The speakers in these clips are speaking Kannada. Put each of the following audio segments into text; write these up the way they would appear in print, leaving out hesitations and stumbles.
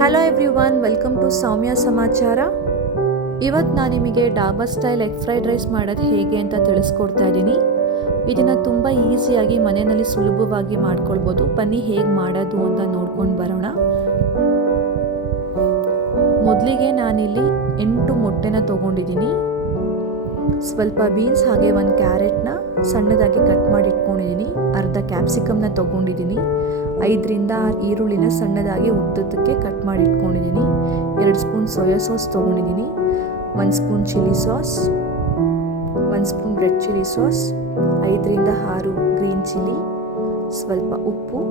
Hello everyone, welcome to Soumya Samachara. ಇವತ್ತು ನಾನು ನಿಮಗೆ dhaba style egg fried rice ಮಾಡೋದು ಹೇಗೆ ಅಂತ ತಿಳಿಸ್ಕೊಡ್ತಾ ಇದ್ದೀನಿ. ಇದನ್ನು ತುಂಬ ಈಸಿಯಾಗಿ ಮನೆಯಲ್ಲಿ ಸುಲಭವಾಗಿ ಮಾಡ್ಕೊಳ್ಬೋದು. ಬನ್ನಿ ಹೇಗೆ ಮಾಡೋದು ಅಂತ ನೋಡ್ಕೊಂಡು ಬರೋಣ. ಮೊದಲಿಗೆ ನಾನಿಲ್ಲಿ 8 ಮೊಟ್ಟೆನ ತೊಗೊಂಡಿದ್ದೀನಿ. ಸ್ವಲ್ಪ ಬೀನ್ಸ್ ಹಾಗೆ 1 ಕ್ಯಾರೆಟ್ನ ಸಣ್ಣದಾಗಿ ಕಟ್ ಮಾಡಿ ಇಟ್ಕೊಂಡಿದ್ದೀನಿ. ಅರ್ಧ ಕ್ಯಾಪ್ಸಿಕಮ್ನ ತೊಗೊಂಡಿದ್ದೀನಿ. 5ರಿಂದ 6 ಈರುಳ್ಳಿನ ಸಣ್ಣದಾಗಿ ಉದ್ದಕ್ಕೆ ಕಟ್ ಮಾಡಿ ಇಟ್ಕೊಂಡಿದ್ದೀನಿ. 2 ಸ್ಪೂನ್ ಸೋಯಾ ಸಾಸ್ ತೊಗೊಂಡಿದ್ದೀನಿ. 1 spoon chilli sauce, 1 spoon red chilli sauce, 5ರಿಂದ 6 ಗ್ರೀನ್ ಚಿಲ್ಲಿ, ಸ್ವಲ್ಪ ಉಪ್ಪು,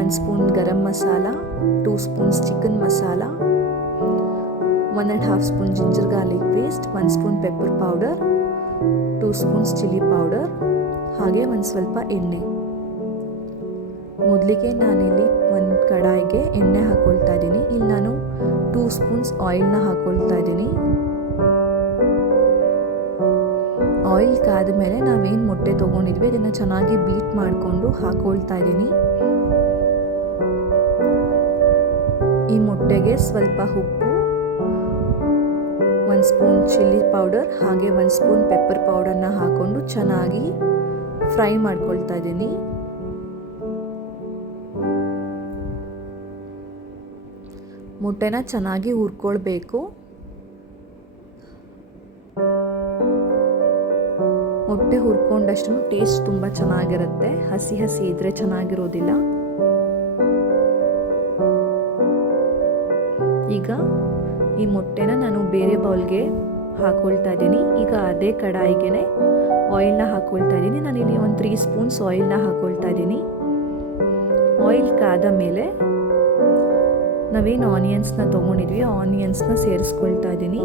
1 spoon garam masala, 2 spoons chicken masala, 1.5 spoon ginger garlic paste, 1 spoon pepper powder, 2 spoons chilli powder, ಹಾಗೆ ಒಂದು ಸ್ವಲ್ಪ ಎಣ್ಣೆ. ಮೊದಲಿಗೆ ನಾನಿಲ್ಲಿ ಒಂದು ಕಡಾಯಿಗೆ ಎಣ್ಣೆ ಹಾಕ್ಕೊಳ್ತಾ ಇದ್ದೀನಿ. ಇಲ್ಲಿ ನಾನು 2 ಸ್ಪೂನ್ಸ್ ಆಯಿಲ್ನ ಹಾಕ್ಕೊಳ್ತಾ ಇದ್ದೀನಿ. ಆಯಿಲ್ ಕಾದ ಮೇಲೆ ನಾವೇನು ಮೊಟ್ಟೆ ತೊಗೊಂಡಿದ್ವಿ ಅದನ್ನು ಚೆನ್ನಾಗಿ ಬೀಟ್ ಮಾಡಿಕೊಂಡು ಹಾಕ್ಕೊಳ್ತಾ ಇದ್ದೀನಿ. ಈ ಮೊಟ್ಟೆಗೆ ಸ್ವಲ್ಪ ಉಪ್ಪು, 1 ಸ್ಪೂನ್ ಚಿಲ್ಲಿ ಪೌಡರ್ ಹಾಗೆ 1 ಸ್ಪೂನ್ ಪೆಪ್ಪರ್ ಪೌಡರ್ನ ಹಾಕ್ಕೊಂಡು ಚೆನ್ನಾಗಿ ಫ್ರೈ ಮಾಡ್ಕೊಳ್ತಾ ಇದ್ದೀನಿ. ಮೊಟ್ಟೆನ ಚೆನ್ನಾಗಿ ಹುರ್ಕೊಳ್ಬೇಕು. ಮೊಟ್ಟೆ ಹುರ್ಕೊಂಡಷ್ಟು ಟೇಸ್ಟ್ ತುಂಬ ಚೆನ್ನಾಗಿರುತ್ತೆ. ಹಸಿ ಹಸಿ ಇದ್ರೆ ಚೆನ್ನಾಗಿರೋದಿಲ್ಲ. ಈಗ ಈ ಮೊಟ್ಟೆನ ನಾನು ಬೇರೆ ಬೌಲ್ಗೆ ಹಾಕೊಳ್ತಾ ಇದ್ದೀನಿ. ಈಗ ಅದೇ ಕಡಾಯಿಗೆ ಆಯಿಲ್ನ ಹಾಕ್ಕೊಳ್ತಾ ಇದ್ದೀನಿ. ನಾನಿಲ್ಲಿ ಒಂದು 3 ಸ್ಪೂನ್ಸ್ ಆಯಿಲ್ನ ಹಾಕ್ಕೊಳ್ತಾ ಇದ್ದೀನಿ. ಆಯಿಲ್ ಕಾದ ಮೇಲೆ ನಾವೇನು ಆನಿಯನ್ಸ್ನ ತೊಗೊಂಡಿದ್ವಿ ಆನಿಯನ್ಸ್ನ ಸೇರಿಸ್ಕೊಳ್ತಾ ಇದ್ದೀನಿ.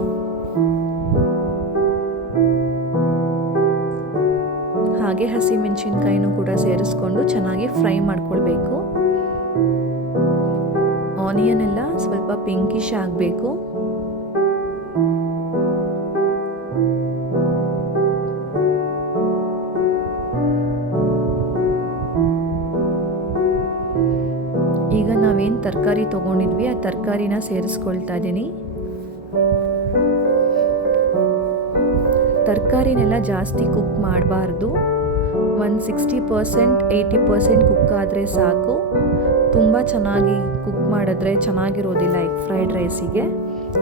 ಹಾಗೆ ಹಸಿಮೆಣಸಿನ್ಕಾಯಿನೂ ಕೂಡ ಸೇರಿಸ್ಕೊಂಡು ಚೆನ್ನಾಗಿ ಫ್ರೈ ಮಾಡ್ಕೊಳ್ಬೇಕು. ಆನಿಯನ್ ಎಲ್ಲ ಸ್ವಲ್ಪ ಪಿಂಕಿಶ್ ಆಗಬೇಕು. ಈಗ ನಾವೇನು ತರಕಾರಿ ತೊಗೊಂಡಿದ್ವಿ ಆ ತರಕಾರಿನ ಸೇರಿಸ್ಕೊಳ್ತಾ ಇದ್ದೀನಿ. ತರಕಾರಿನೆಲ್ಲ ಜಾಸ್ತಿ ಕುಕ್ ಮಾಡಬಾರ್ದು. ಒಂದು 60% 80% ಕುಕ್ ಆದರೆ ಸಾಕು. ತುಂಬ ಚೆನ್ನಾಗಿ ಕುಕ್ ಮಾಡಿದ್ರೆ ಚೆನ್ನಾಗಿರೋದಿಲ್ಲ ಎಗ್ ಫ್ರೈಡ್ ರೈಸಿಗೆ.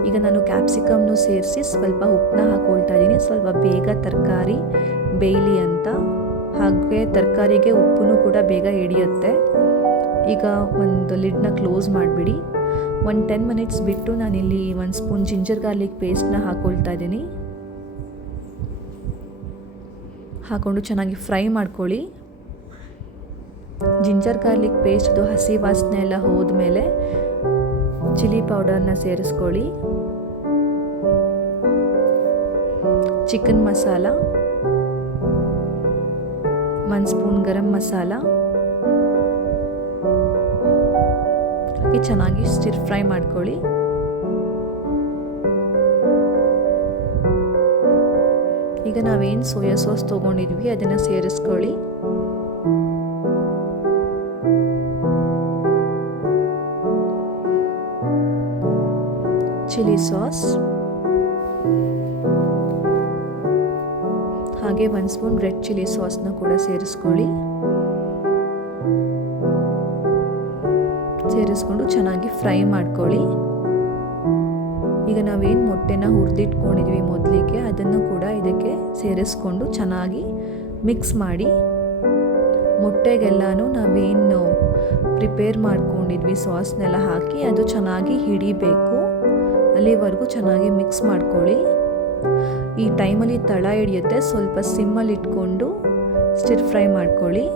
ಈಗ ನಾನು ಕ್ಯಾಪ್ಸಿಕಮ್ನು ಸೇರಿಸಿ ಸ್ವಲ್ಪ ಉಪ್ಪನ್ನ ಹಾಕ್ಕೊಳ್ತಾ ಇದ್ದೀನಿ. ಸ್ವಲ್ಪ ಬೇಗ ತರಕಾರಿ ಬೇಯಲಿ ಅಂತ. ಹಾಗೆ ತರಕಾರಿಗೆ ಉಪ್ಪು ಕೂಡ ಬೇಗ ಹಿಡಿಯುತ್ತೆ. ಈಗ ಒಂದು ಲಿಡ್ನ ಕ್ಲೋಸ್ ಮಾಡಿಬಿಡಿ. ಒಂದು 10 ಮಿನಿಟ್ಸ್ ಬಿಟ್ಟು ನಾನಿಲ್ಲಿ 1 ಸ್ಪೂನ್ ಜಿಂಜರ್ ಗಾರ್ಲಿಕ್ ಪೇಸ್ಟ್ನ ಹಾಕ್ಕೊಳ್ತಾ ಇದ್ದೀನಿ. ಹಾಕ್ಕೊಂಡು ಚೆನ್ನಾಗಿ ಫ್ರೈ ಮಾಡ್ಕೊಳ್ಳಿ. ಜಿಂಜರ್ ಗಾರ್ಲಿಕ್ ಪೇಸ್ಟ್ದು ಹಸಿ ವಾಸನೆ ಎಲ್ಲ ಹೋದ್ಮೇಲೆ ಚಿಲ್ಲಿ ಪೌಡರ್ನ ಸೇರಿಸ್ಕೊಳ್ಳಿ. ಚಿಕನ್ ಮಸಾಲ, 1 ಸ್ಪೂನ್ ಗರಂ ಮಸಾಲ ಹಾಕಿ ಚೆನ್ನಾಗಿ ಸ್ಟಿರ್ ಫ್ರೈ ಮಾಡ್ಕೊಳ್ಳಿ. ಈಗ ನಾವೇನು ಸೋಯಾ ಸಾಸ್ ತೊಗೊಂಡಿದ್ವಿ ಅದನ್ನು ಸೇರಿಸ್ಕೊಳ್ಳಿ. ಚಿಲ್ಲಿ ಸಾಸ್ ಹಾಗೆ 1 ಸ್ಪೂನ್ ರೆಡ್ ಚಿಲ್ಲಿ ಸಾಸ್ನ ಕೂಡ ಸೇರಿಸ್ಕೊಳ್ಳಿ. ಸೇರಿಸ್ಕೊಂಡು ಚೆನ್ನಾಗಿ ಫ್ರೈ ಮಾಡ್ಕೊಳ್ಳಿ. ಈಗ ನಾವೇನು ಮೊಟ್ಟೆನ ಹುರಿದಿಟ್ಕೊಂಡಿದ್ವಿ ಮೊದಲಿಗೆ ಅದನ್ನು ಕೂಡ ಇದಕ್ಕೆ ಸೇರಿಸ್ಕೊಂಡು ಚೆನ್ನಾಗಿ ಮಿಕ್ಸ್ ಮಾಡಿ. ಮೊಟ್ಟೆಗೆಲ್ಲನೂ ನಾವೇನು ಪ್ರಿಪೇರ್ ಮಾಡ್ಕೊಂಡಿದ್ವಿ ಸಾಸ್ನೆಲ್ಲ ಹಾಕಿ ಅದು ಚೆನ್ನಾಗಿ ಹಿಡಿಬೇಕು. ಅಲ್ಲಿವರೆಗೂ ಚೆನ್ನಾಗಿ ಮಿಕ್ಸ್ ಮಾಡ್ಕೊಳ್ಳಿ. ಈ ಟೈಮಲ್ಲಿ ತಳ ಹಿಡಿಯುತ್ತೆ. ಸ್ವಲ್ಪ ಸಿಮ್ಮಲ್ಲಿ ಇಟ್ಕೊಂಡು ಸ್ಟಿರ್ ಫ್ರೈ ಮಾಡ್ಕೊಳ್ಳಿ.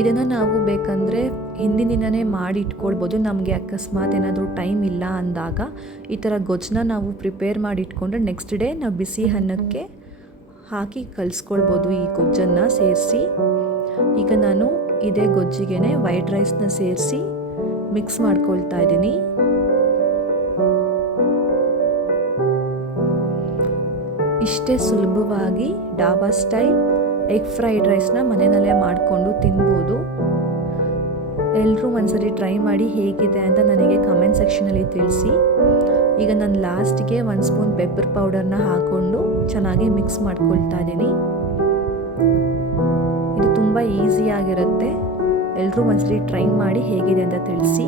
ಇದನ್ನು ನಾವು ಬೇಕಂದರೆ ಹಿಂದಿನ ದಿನವೇ ಮಾಡಿ ಇಟ್ಕೊಳ್ಬೋದು. ನಮಗೆ ಅಕಸ್ಮಾತ್ ಏನಾದರೂ ಟೈಮ್ ಇಲ್ಲ ಅಂದಾಗ ಈ ಥರ ಗೊಜ್ಜನ್ನ ನಾವು ಪ್ರಿಪೇರ್ ಮಾಡಿ ಇಟ್ಕೊಂಡ್ರೆ ನೆಕ್ಸ್ಟ್ ಡೇ ನಾವು ಬಿಸಿ ಅನ್ನಕ್ಕೆ ಹಾಕಿ ಕಲಿಸ್ಕೊಳ್ಬೋದು ಈ ಗೊಜ್ಜನ್ನು ಸೇರಿಸಿ. ಈಗ ನಾನು ಇದೇ ಗೊಜ್ಜಿಗೆ ವೈಟ್ ರೈಸ್ನ ಸೇರಿಸಿ ಮಿಕ್ಸ್ ಮಾಡ್ಕೊಳ್ತಾ ಇದ್ದೀನಿ. ಇಷ್ಟೇ ಸುಲಭವಾಗಿ ಡಾಬಾ ಸ್ಟೈಲ್ ಎಗ್ ಫ್ರೈಡ್ ರೈಸ್ನ ಮನೆಯಲ್ಲೇ ಮಾಡಿಕೊಂಡು ತಿನ್ಬೋದು. ಎಲ್ಲರೂ ಒಂದ್ಸರಿ ಟ್ರೈ ಮಾಡಿ ಹೇಗಿದೆ ಅಂತ ನನಗೆ ಕಮೆಂಟ್ ಸೆಕ್ಷನಲ್ಲಿ ತಿಳಿಸಿ. ಈಗ ನಾನು ಲಾಸ್ಟಿಗೆ 1 ಸ್ಪೂನ್ ಪೆಪ್ಪರ್ ಪೌಡರ್ನ ಹಾಕ್ಕೊಂಡು ಚೆನ್ನಾಗಿ ಮಿಕ್ಸ್ ಮಾಡ್ಕೊಳ್ತಾ ಇದ್ದೀನಿ. ಇದು ತುಂಬ ಈಸಿಯಾಗಿರುತ್ತೆ. ಎಲ್ಲರೂ ಒಂದ್ಸರಿ ಟ್ರೈ ಮಾಡಿ ಹೇಗಿದೆ ಅಂತ ತಿಳಿಸಿ.